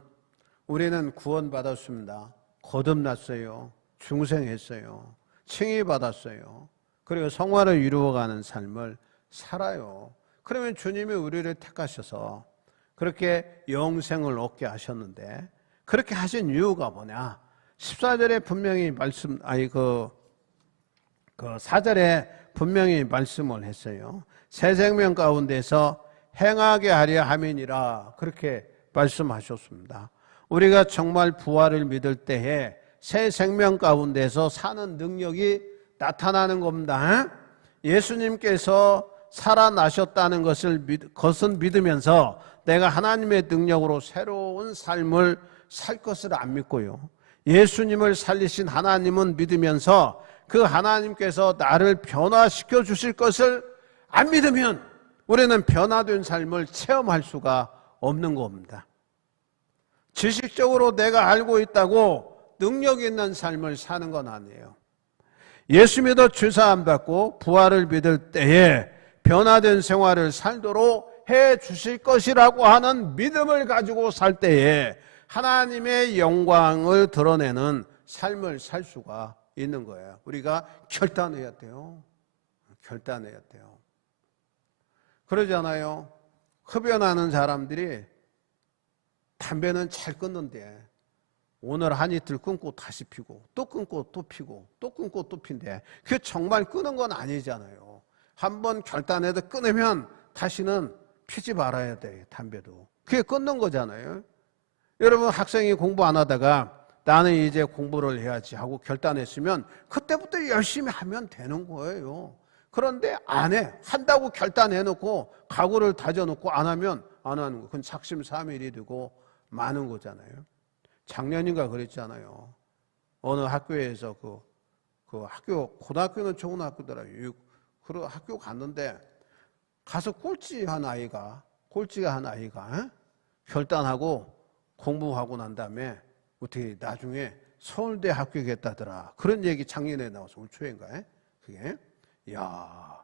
우리는 구원 받았습니다. 거듭났어요. 중생했어요. 칭의 받았어요. 그리고 성화를 이루어가는 삶을 살아요. 그러면 주님이 우리를 택하셔서 그렇게 영생을 얻게 하셨는데 그렇게 하신 이유가 뭐냐? 14절에 분명히 그 4절에 분명히 말씀을 했어요. 새 생명 가운데서 행하게 하려 함이니라 그렇게 말씀하셨습니다. 우리가 정말 부활을 믿을 때에 새 생명 가운데서 사는 능력이 나타나는 겁니다. 예수님께서 살아나셨다는 것은 믿으면서 내가 하나님의 능력으로 새로운 삶을 살 것을 안 믿고요. 예수님을 살리신 하나님은 믿으면서 그 하나님께서 나를 변화시켜 주실 것을 안 믿으면 우리는 변화된 삶을 체험할 수가 없는 겁니다. 지식적으로 내가 알고 있다고 능력 있는 삶을 사는 건 아니에요. 예수 믿어 주사함 받고 부활을 믿을 때에 변화된 생활을 살도록 해 주실 것이라고 하는 믿음을 가지고 살 때에 하나님의 영광을 드러내는 삶을 살 수가 있는 거예요. 우리가 결단해야 돼요. 결단해야 돼요. 그러잖아요. 흡연하는 사람들이 담배는 잘 끊는데 오늘 한 이틀 끊고 다시 피고 또 끊고 또 피고 또 끊고 또 핀데 그게 정말 끊은 건 아니잖아요. 한번 결단해서 끊으면 다시는 피지 말아야 돼. 담배도. 그게 끊는 거잖아요. 여러분 학생이 공부 안 하다가 나는 이제 공부를 해야지 하고 결단했으면 그때부터 열심히 하면 되는 거예요. 그런데 안 해. 한다고 결단해놓고 각오를 다져놓고 안 하면 안 하는 거. 그건 작심삼일이 되고 많은 거잖아요. 작년인가 그랬잖아요. 어느 학교에서 그 학교, 고등학교는 좋은 학교더라고요. 그 학교 갔는데 가서 꼴찌가 한 아이가 결단하고 공부하고 난 다음에 어떻게 나중에 서울대 합격했다더라. 그런 얘기 작년에 나와서 올 초인가? 그게 야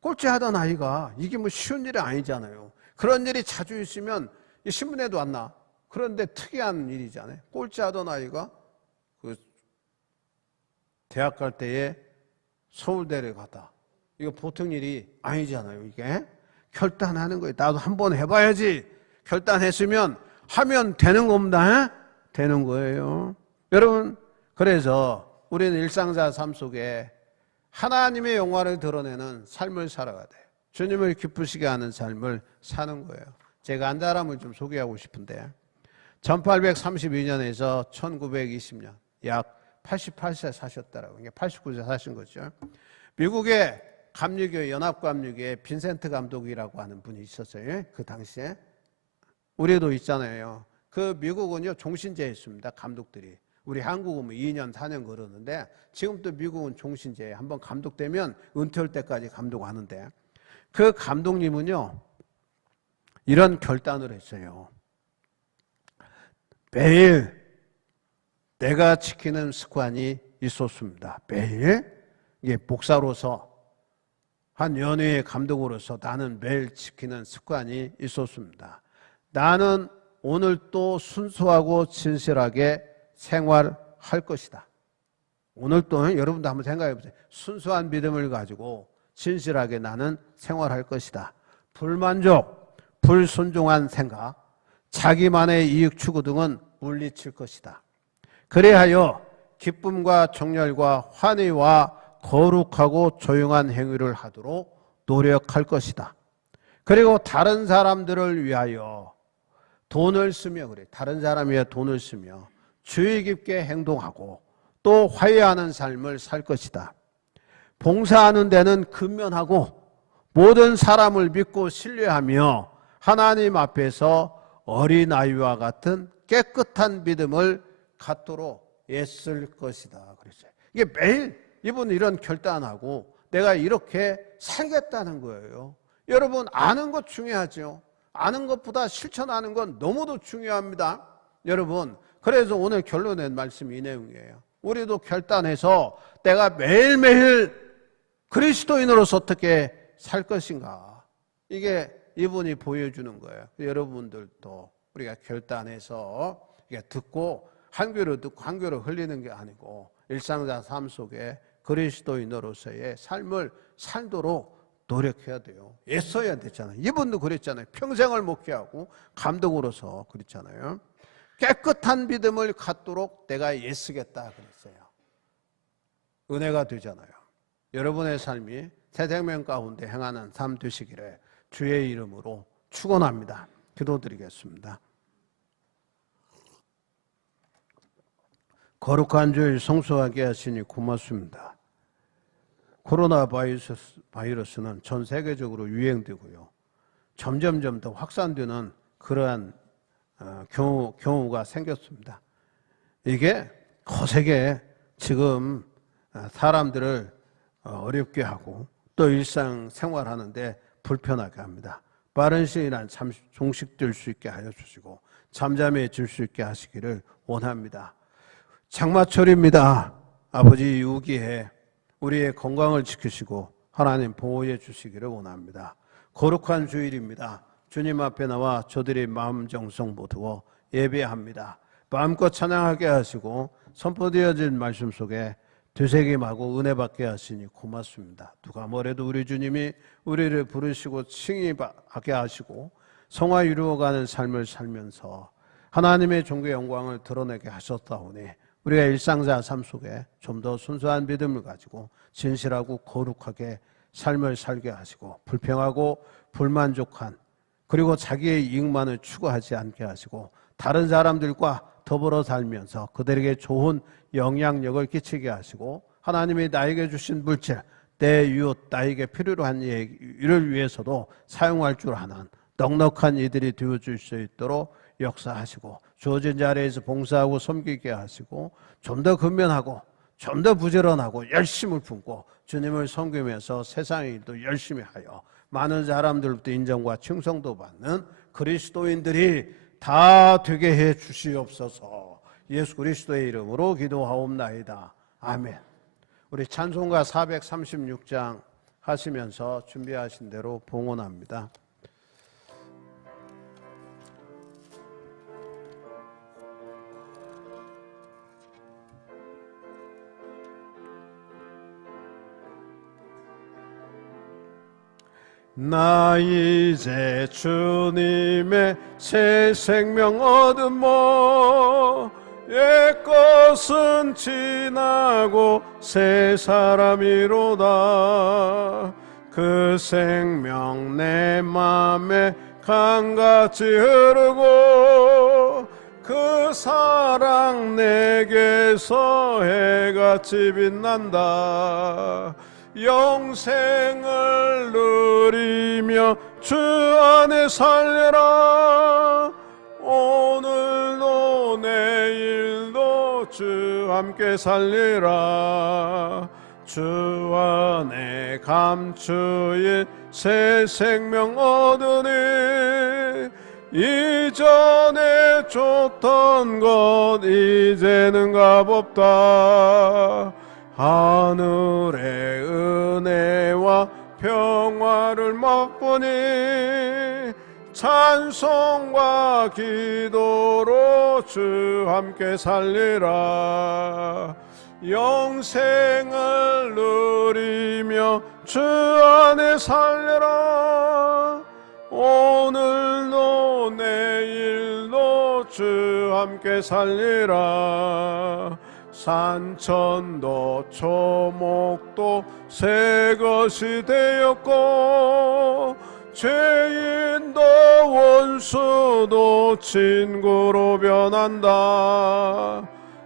꼴찌 하던 아이가 이게 뭐 쉬운 일이 아니잖아요. 그런 일이 자주 있으면 신문에도 안 나. 그런데 특이한 일이잖아요. 꼴찌 하던 아이가 그 대학 갈 때에 서울대를 갔다. 이거 보통 일이 아니잖아요. 이게 결단하는 거예요. 나도 한번 해봐야지. 결단했으면 하면 되는 겁니다. 되는 거예요. 여러분, 그래서 우리는 일상자 삶 속에 하나님의 영광을 드러내는 삶을 살아가야 돼요. 주님을 기쁘시게 하는 삶을 사는 거예요. 제가 한 사람을 좀 소개하고 싶은데 1832년에서 1920년 약 88세 사셨더라고요. 89세 사신 거죠. 미국의 감리교 연합감리교의 빈센트 감독이라고 하는 분이 있었어요. 그 당시에. 우리도 있잖아요. 그 미국은요 종신제였습니다. 감독들이. 우리 한국은 뭐 2년 4년 그러는데 지금 또 미국은 종신제. 한번 감독되면 은퇴할 때까지 감독하는데 그 감독님은요 이런 결단을 했어요. 매일 내가 지키는 습관이 있었습니다. 매일 이게 목사로서 한 연예의 감독으로서 나는 매일 지키는 습관이 있었습니다. 나는 오늘 또 순수하고 진실하게 생활할 것이다. 오늘 또 여러분도 한번 생각해 보세요. 순수한 믿음을 가지고 진실하게 나는 생활할 것이다. 불만족, 불순종한 생각, 자기만의 이익 추구 등은 물리칠 것이다. 그래하여 기쁨과 정열과 환희와 거룩하고 조용한 행위를 하도록 노력할 것이다. 그리고 다른 사람들을 위하여 돈을 쓰며 그래. 다른 사람 위해 돈을 쓰며 주의 깊게 행동하고 또 화해하는 삶을 살 것이다. 봉사하는 데는 근면하고 모든 사람을 믿고 신뢰하며 하나님 앞에서 어린아이와 같은 깨끗한 믿음을 갖도록 애쓸 것이다. 그랬어요. 이게 매일 이분 이런 결단하고 내가 이렇게 살겠다는 거예요. 여러분 아는 것 중요하죠. 아는 것보다 실천하는 건 너무도 중요합니다. 여러분 그래서 오늘 결론낸 말씀이 이 내용이에요. 우리도 결단해서 내가 매일매일 그리스도인으로서 어떻게 살 것인가. 이게 이분이 보여주는 거예요. 여러분들도 우리가 결단해서 이게 듣고 한 귀로 듣고 한 귀로 흘리는 게 아니고 일상자 삶 속에 그리스도인으로서의 삶을 살도록 노력해야 돼요. 애써야 되잖아요. 이분도 그랬잖아요. 평생을 목회하고 감독으로서 그랬잖아요. 깨끗한 믿음을 갖도록 내가 애쓰겠다 그랬어요. 은혜가 되잖아요. 여러분의 삶이 새 생명 가운데 행하는 삶 되시기를 주의 이름으로 축원합니다. 기도드리겠습니다. 거룩한 주일 성소하게 하시니 고맙습니다. 코로나 바이러스는 전 세계적으로 유행되고요. 점점점 더 확산되는 그러한 경우가 생겼습니다. 이게 거세게 지금 사람들을 어렵게 하고 또 일상생활하는데 불편하게 합니다. 빠른 시일 안 종식될 수 있게 하여 주시고 잠잠해질 수 있게 하시기를 원합니다. 장마철입니다. 아버지 유기해 우리의 건강을 지키시고 하나님 보호해 주시기를 원합니다. 거룩한 주일입니다. 주님 앞에 나와 저들의 마음 정성 모두어 예배합니다. 마음껏 찬양하게 하시고 선포되어진 말씀 속에 되새김하고 은혜 받게 하시니 고맙습니다. 누가 뭐래도 우리 주님이 우리를 부르시고 칭의하게 하시고 성화 이루어가는 삶을 살면서 하나님의 종교의 영광을 드러내게 하셨다오니 우리가 일상자 삶 속에 좀 더 순수한 믿음을 가지고 진실하고 거룩하게 삶을 살게 하시고 불평하고 불만족한 그리고 자기의 이익만을 추구하지 않게 하시고 다른 사람들과 더불어 살면서 그들에게 좋은 영향력을 끼치게 하시고 하나님이 나에게 주신 물질, 내 이웃, 나에게 필요로 한 일을 위해서도 사용할 줄 아는 넉넉한 이들이 되어줄 수 있도록 역사하시고 주어진 자리에서 봉사하고 섬기게 하시고 좀 더 근면하고 좀 더 부지런하고 열심을 품고 주님을 섬기면서 세상의 일도 열심히 하여 많은 사람들부터 인정과 칭송도 받는 그리스도인들이 다 되게 해 주시옵소서. 예수 그리스도의 이름으로 기도하옵나이다. 아멘. 우리 찬송가 436장 하시면서 준비하신 대로 봉헌합니다. 나 이제 주님의 새 생명 얻으모 옛것은 지나고 새 사람이로다. 그 생명 내 맘에 강같이 흐르고 그 사랑 내게서 해같이 빛난다. 영생을 누리며 주 안에 살려라. 오늘도 내일도 주 함께 살리라. 주 안에 감추인 새 생명 얻으니 이전에 줬던 것 이제는 값없다. 하늘의 은혜와 평화를 맛보니 찬송과 기도로 주 함께 살리라. 영생을 누리며 주 안에 살리라. 오늘도 내일도 주 함께 살리라. 산천도 초목도 새 것이 되었고 죄인도 원수도 친구로 변한다.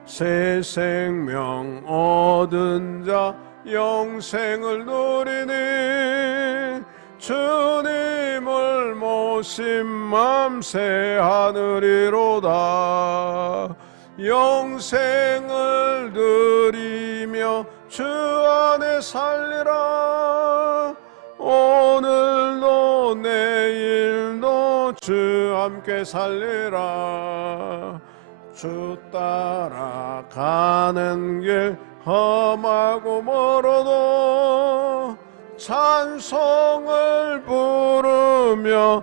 새 생명 얻은 자 영생을 누리니 주님을 모신 맘 새 하늘이로다. 영생을 누리며 주 안에 살리라. 오늘도 내일도 주 함께 살리라. 주 따라가는 길 험하고 멀어도 찬송을 부르며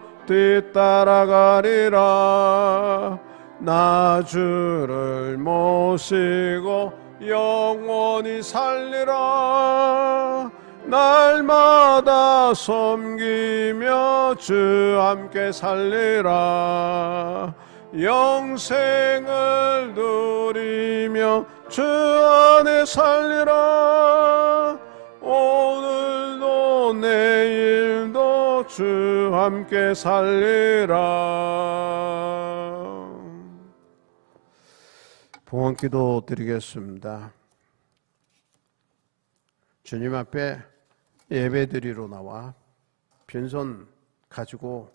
뒤따라가리라. 나 주를 모시고 영원히 살리라. 날마다 섬기며 주 함께 살리라. 영생을 누리며 주 안에 살리라. 오늘도 내일도 주 함께 살리라. 봉헌기도 드리겠습니다. 주님 앞에 예배드리러 나와 빈손 가지고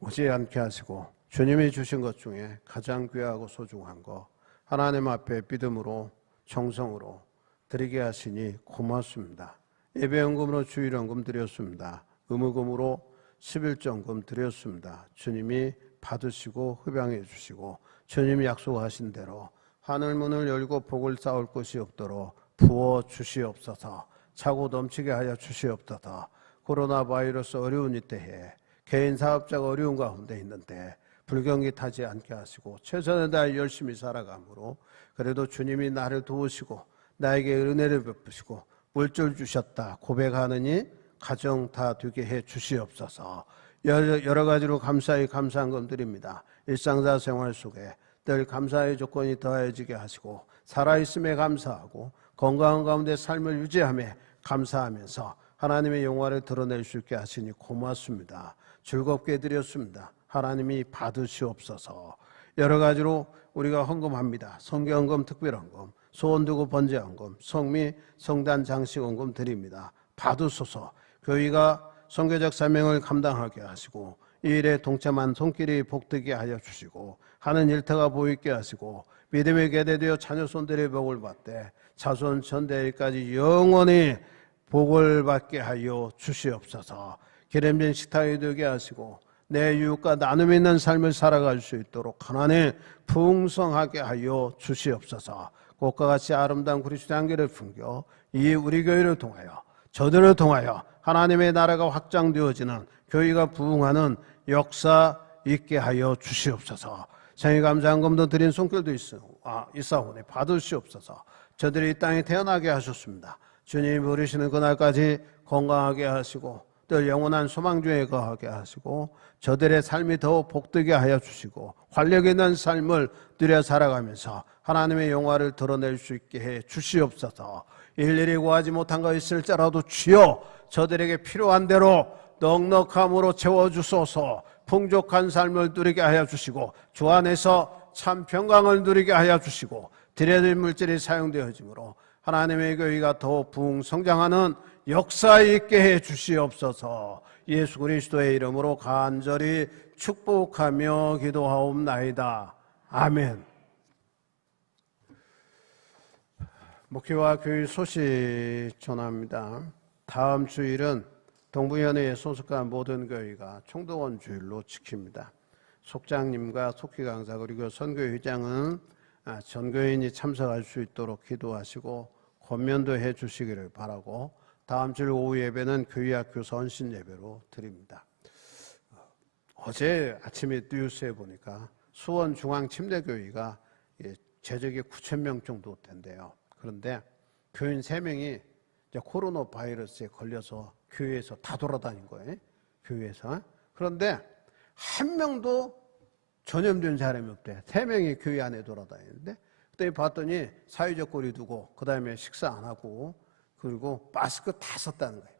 오지 않게 하시고 주님이 주신 것 중에 가장 귀하고 소중한 것 하나님 앞에 믿음으로 정성으로 드리게 하시니 고맙습니다. 예배연금으로 주일연금 드렸습니다. 의무금으로 11전금 드렸습니다. 주님이 받으시고 흡양해 주시고 주님이 약속하신 대로 하늘문을 열고 복을 쌓을 곳이 없도록 부어 주시옵소서. 차고 넘치게 하여 주시옵소서. 코로나 바이러스 어려운 이때에 개인 사업자가 어려운 가운데 있는데 불경기 타지 않게 하시고 최선을 다해 열심히 살아가므로 그래도 주님이 나를 도우시고 나에게 은혜를 베푸시고 물질 주셨다 고백하느니 가정 다 되게 해 주시옵소서. 여러 가지로 감사히 감사한 건 드립니다. 일상사 생활 속에 늘 감사의 조건이 더해지게 하시고 살아있음에 감사하고 건강한 가운데 삶을 유지하며 감사하면서 하나님의 영광을 드러낼 수 있게 하시니 고맙습니다. 즐겁게 드렸습니다. 하나님이 받으시옵소서. 여러 가지로 우리가 헌금합니다. 성경헌금, 특별헌금, 소원두고 번제헌금, 성미, 성단, 장식헌금 드립니다. 받으소서. 교회가 선교적 사명을 감당하게 하시고 이 일에 동참한 손길이 복되게 하여 주시고 하는 일터가 보이게 하시고 믿음의 계대되어 자녀 손들의 복을 받되 자손 전대일까지 영원히 복을 받게 하여 주시옵소서. 기름진 식탁이 되게 하시고 내 이웃과 나눔 있는 삶을 살아갈 수 있도록 하나님 풍성하게 하여 주시옵소서. 꽃과 같이 아름다운 그리스도의 향기를 풍겨 이 우리 교회를 통하여 저들을 통하여 하나님의 나라가 확장되어지는 교회가 부흥하는 역사 있게 하여 주시옵소서. 생일 감사한금도 드린 손길도 있사오니 받으시옵소서. 저들이 이 땅에 태어나게 하셨습니다. 주님이 부르시는 그날까지 건강하게 하시고 늘 영원한 소망 중에 거하게 하시고 저들의 삶이 더욱 복되게 하여 주시고 활력 있는 삶을 누려 살아가면서 하나님의 영화를 드러낼 수 있게 해 주시옵소서. 일일이 구하지 못한 것 있을지라도 주여 저들에게 필요한 대로 넉넉함으로 채워주소서. 풍족한 삶을 누리게 하여 주시고 주 안에서 참 평강을 누리게 하여 주시고 드려진 물질이 사용되어지므로 하나님의 교회가 더 부흥 성장하는 역사 있게 해 주시옵소서. 예수 그리스도의 이름으로 간절히 축복하며 기도하옵나이다. 아멘. 목회와 교회 소식 전합니다. 다음 주일은 동부연회에 소속한 모든 교회가 총동원 주일로 지킵니다. 속장님과 속기 강사 그리고 선교회장은 전교인이 참석할 수 있도록 기도하시고 권면도 해 주시기를 바라고 다음 주일 오후 예배는 교회학교 선신 예배로 드립니다. 어제 아침에 뉴스에 보니까 수원 중앙침례교회가 재적이 9,000명 정도 된대요. 그런데 교인 3명이 코로나 바이러스에 걸려서 교회에서 다 돌아다닌 거예요. 교회에서. 그런데 한 명도 전염된 사람이 없대. 3명이 교회 안에 돌아다니는데 그때 봤더니 사회적 거리 두고 그 다음에 식사 안 하고 그리고 마스크 다 썼다는 거예요.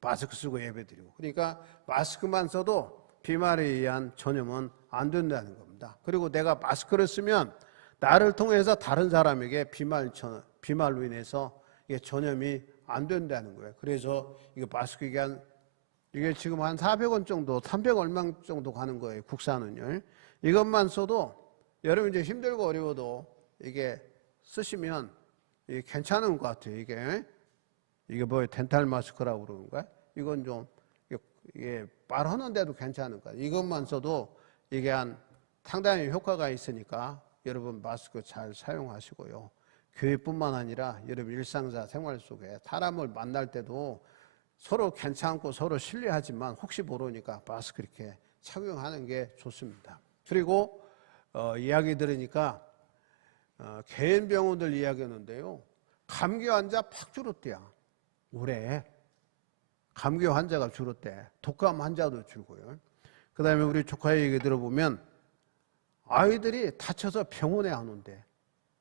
마스크 쓰고 예배 드리고. 그러니까 마스크만 써도 비말에 의한 전염은 안 된다는 겁니다. 그리고 내가 마스크를 쓰면 나를 통해서 다른 사람에게 비말로 인해서 이게 전염이 안 된다는 거예요. 그래서 이거 마스크 이게 지금 한 400원 정도, 300 얼마 정도 가는 거예요. 국산은요. 이것만 써도 여러분 이제 힘들고 어려워도 이게 쓰시면 이게 괜찮은 것 같아요. 이게 뭐예요? 덴탈 마스크라고 그러는 거야? 이건 좀 이게 말하는데도 괜찮은 거야. 이것만 써도 이게 상당히 효과가 있으니까 여러분 마스크 잘 사용하시고요. 교회뿐만 아니라 여러분 일상사 생활 속에 사람을 만날 때도 서로 괜찮고 서로 신뢰하지만 혹시 모르니까 마스크 이렇게 착용하는 게 좋습니다. 그리고 이야기 들으니까 개인 병원들 이야기하는데요. 감기 환자 팍 줄었대요. 올해 감기 환자가 줄었대. 독감 환자도 줄고요. 그 다음에 우리 조카의 얘기 들어보면 아이들이 다쳐서 병원에 안 온대.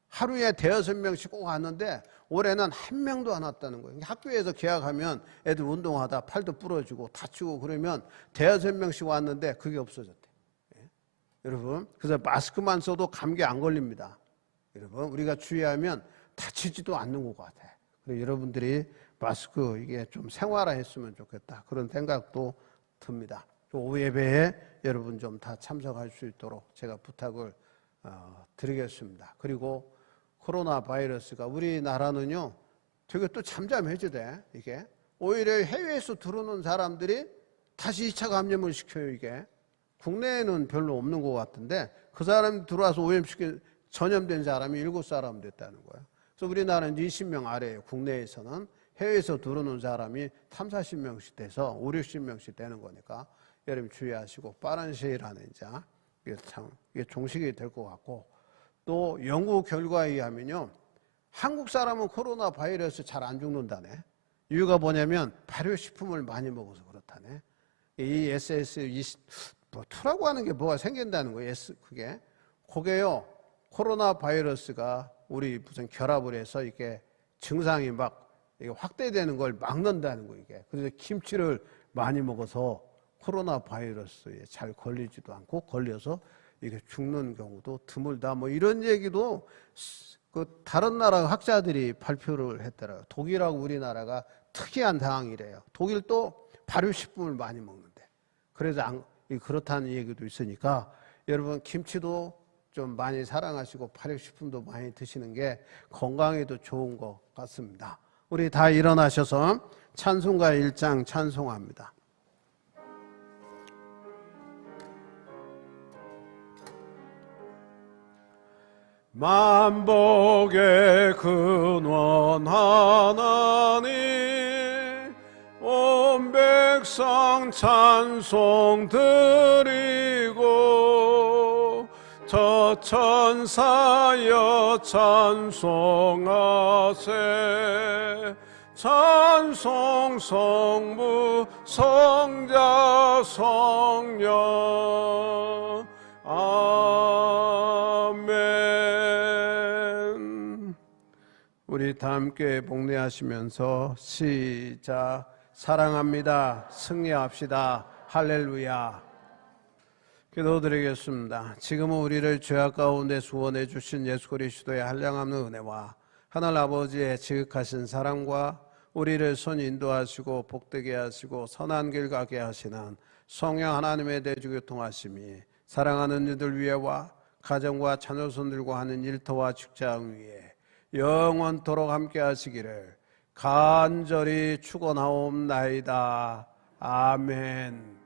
하루에 5-6명씩 꼭 왔는데 올해는 1명도 안 왔다는 거예요. 학교에서 계약하면 애들 운동하다 팔도 부러지고 다치고 그러면 5-6명씩 왔는데 그게 없어졌대. 여러분, 그래서 마스크만 써도 감기 안 걸립니다. 여러분, 우리가 주의하면 다치지도 않는 것 같아. 그래서 여러분들이 마스크 이게 좀 생활화했으면 좋겠다. 그런 생각도 듭니다. 오후 예배에 여러분 좀 다 참석할 수 있도록 제가 부탁을 드리겠습니다. 그리고 코로나 바이러스가 우리나라는요 되게 또 잠잠해지대. 이게 오히려 해외에서 들어오는 사람들이 다시 2차 감염을 시켜요. 이게 국내에는 별로 없는 것 같은데 그 사람이 들어와서 오염시켜 전염된 사람이 7사람 됐다는 거예요. 그래서 우리나라는 20명 아래예요. 국내에서는. 해외에서 들어오는 사람이 30-40명씩 돼서 50-60명씩 되는 거니까 여러분 주의하시고 빠른 시일 안에 이게 종식이 될 것 같고 또 연구 결과에 의하면요 한국 사람은 코로나 바이러스 잘 안 죽는다네. 이유가 뭐냐면 발효식품을 많이 먹어서 그렇다네. 이 뭐 투라고 하는 게 뭐가 생긴다는 거예요. 그게 그게요. 코로나 바이러스가 우리 무슨 결합을 해서 이게 증상이 막 이게 확대되는 걸 막는다는 거 이게. 그래서 김치를 많이 먹어서 코로나 바이러스에 잘 걸리지도 않고 걸려서 이게 죽는 경우도 드물다. 뭐 이런 얘기도 그 다른 나라 학자들이 발표를 했더라고요. 독일하고 우리나라가 특이한 상황이래요. 독일도 발효식품을 많이 먹는데. 그래서 그렇다는 얘기도 있으니까 여러분 김치도 좀 많이 사랑하시고 발효식품도 많이 드시는 게 건강에도 좋은 것 같습니다. 우리 다 일어나셔서 찬송가 1장 찬송합니다. 만복의 근원 하나님 온 백성 찬송 드리고 저 천사여 찬송하세 찬송 성부 성자 성령 아멘. 우리 다 함께 복례하시면서 시작. 사랑합니다. 승리합시다. 할렐루야. 기도드리겠습니다. 지금은 우리를 죄악 가운데 구원해 주신 예수 그리스도의 한량없는 은혜와 하늘 아버지의 지극하신 사랑과 우리를 손 인도하시고 복되게 하시고 선한 길 가게 하시는 성령 하나님의 대주교통하심이 사랑하는 이들 위에와 가정과 자녀손들과 하는 일터와 직장 위에 영원토록 함께 하시기를 간절히 축원하옵나이다. 아멘.